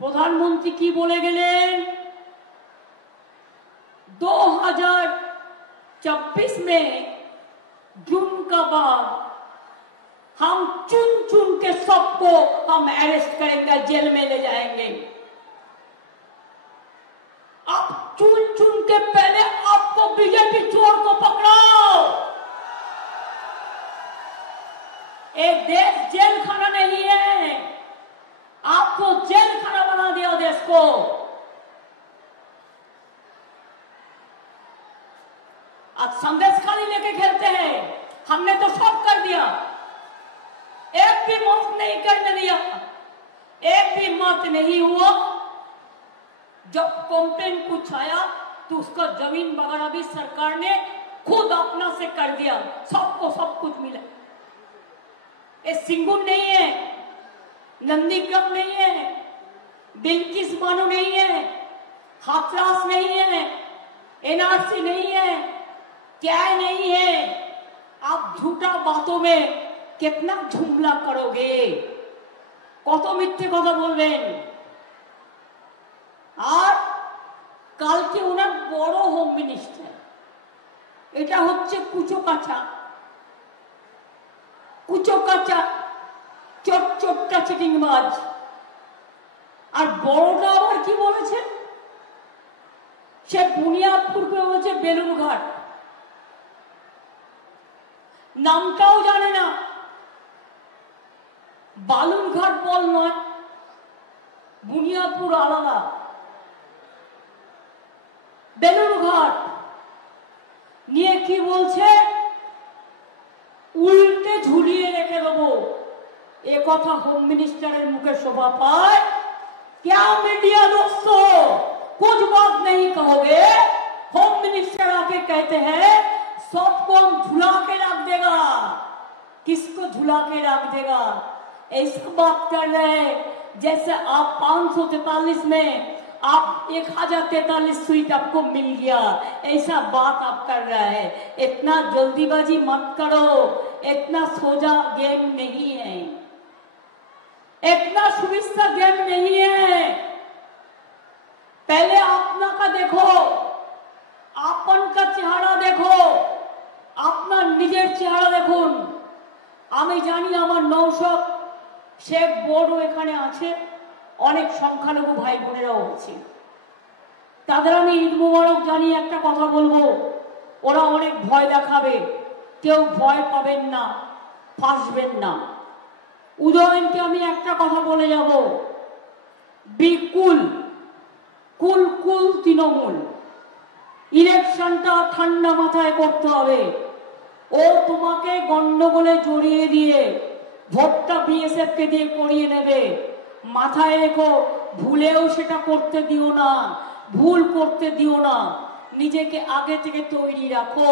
प्रधानमंत्री की बोले गए 2026 में जून का बाद हम चुन चुन के सबको हम अरेस्ट करेंगे, जेल में ले जाएंगे। अब चुन चुन के पहले आपको बीजेपी चोर को पकड़ो। एक देश जेल खाना नहीं है, आपको जेल खाना बना दिया देश को। आज संदेश खाली लेके खेलते हैं, हमने तो सब कर दिया, एक भी मत नहीं करने दिया, एक भी मत नहीं हुआ। जब कंप्लेन कुछ आया तो उसका जमीन वगैरह भी सरकार ने खुद अपना से कर दिया, सबको सब कुछ मिला। ये सिंगुर नहीं है, नंदीग्राम नहीं है, बिल्किस बानो नहीं है, हाथरस नहीं है, एनआरसी नहीं है, क्या नहीं है। आप झूठा बातों में कितना झुमला करोगे, কত মিথ্যে কথা বলবেন। আর কালকে ওনার বড় হোম মিনিস্টার, এটা হচ্ছে কুচোকাচা কুচোকাচা চটচটটা চিটিংবাজ। আর বড়টা আবার কি বলেছেন, সে বুনিয়াদপুরকে বলছে বেলুরঘাট, নামটাও জানে না। বালুরঘাট বল নয়, বুনিয়াদপুর আলাদা, বেলুরঘাট নিয়ে কি বলছে, উল্টে ঝুলিয়ে রেখে দেবো। এ কথা হোম মিনিস্টারের মুখে শোভা পায়? क्या मीडिया दोस्तों कुछ बात नहीं कहोगे? होम मिनिस्टर आके कहते हैं सबको हम झुला के रख देगा। किसको झुला के रख देगा? ऐसा बात कर रहे हैं जैसे आप 543 में आप 1043 सीट आपको मिल गया, ऐसा बात आप कर रहा है। इतना जल्दीबाजी मत करो, इतना सोजा गेम नहीं है, इतना सुविस्ता गेम नहीं है। पहले अपना का देखो, आपन का चेहरा देखो, अपना निजेर चेहरा देखुन। আমি জানি আমার নওশাদ শেখ বোর্ডও এখানে আছে, অনেক সংখ্যালঘু ভাই বোনেরাও আছে, তাদের আমি ঈদ মোবারক জানিয়ে একটা কথা বলবো, ওরা অনেক ভয় দেখাবে, কেউ ভয় পাবেন না, ফাঁসবেন না। উদয়নকে আমি একটা কথা বলে যাব, বিকুল কুল কুল তৃণমূল, ইলেকশনটা ঠান্ডা মাথায় করতে হবে। ও তোমাকে গন্ডগোলে জড়িয়ে দিয়ে ভোটটা বিএসএফ কে দিয়ে করিয়ে নেবে, মাথায় রেখো। ভুলেও সেটা করতে দিও না, ভুল করতে দিও না, নিজেকে আগে থেকে তৈরি রাখো।